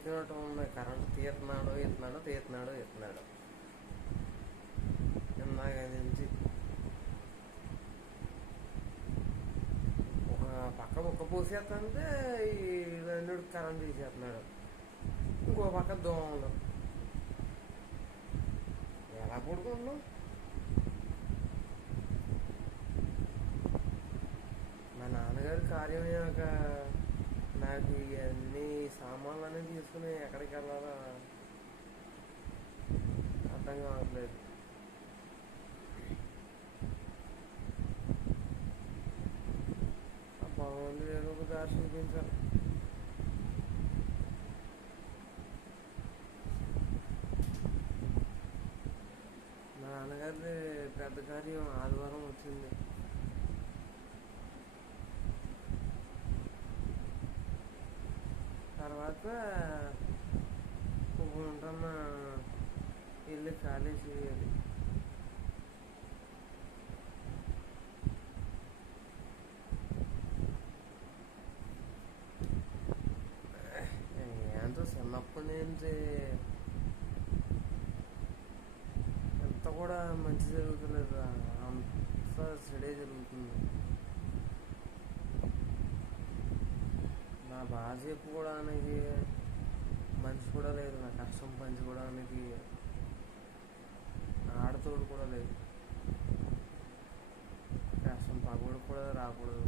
ఎక్కినట్టు ఉంది. కరెంట్ తీస్తున్నాడు ఇందాక నుంచి ఒక పక్క ముక్క పోసేస్తుంటే ఈ రెండు కరెంట్ తీసేస్తున్నాడు. ఇంకో పక్క దోమలు. ఎలా పడుకుంటున్నాం? మా నాన్నగారి కార్యం అయ్యాక నాకు ఇవన్నీ సామాన్లు అనేది తీసుకుని ఎక్కడికి వెళ్ళాలో అర్థం కావట్లేదు. ఆ భగవంతుడు ఏదో ఒక దారి చూపించాలి. మా నాన్నగారి పెద్ద కార్యం ఆదివారం వచ్చింది. తర్వాత ఉంటున్న ఇల్లు ఖాళీ చేయాలి. ఎంతో చిన్నప్పటి నుంచి ఎంత కూడా మంచి జరుగుతులేదు, అంత చెడే జరుగుతుంది. నా బాధ చెప్పుకోవడానికి మనిషి కూడా లేదు, నా కష్టం పంచుకోవడానికి ఆడతోడు కూడా లేదు. కష్టం పగోడు కూడా రాకూడదు.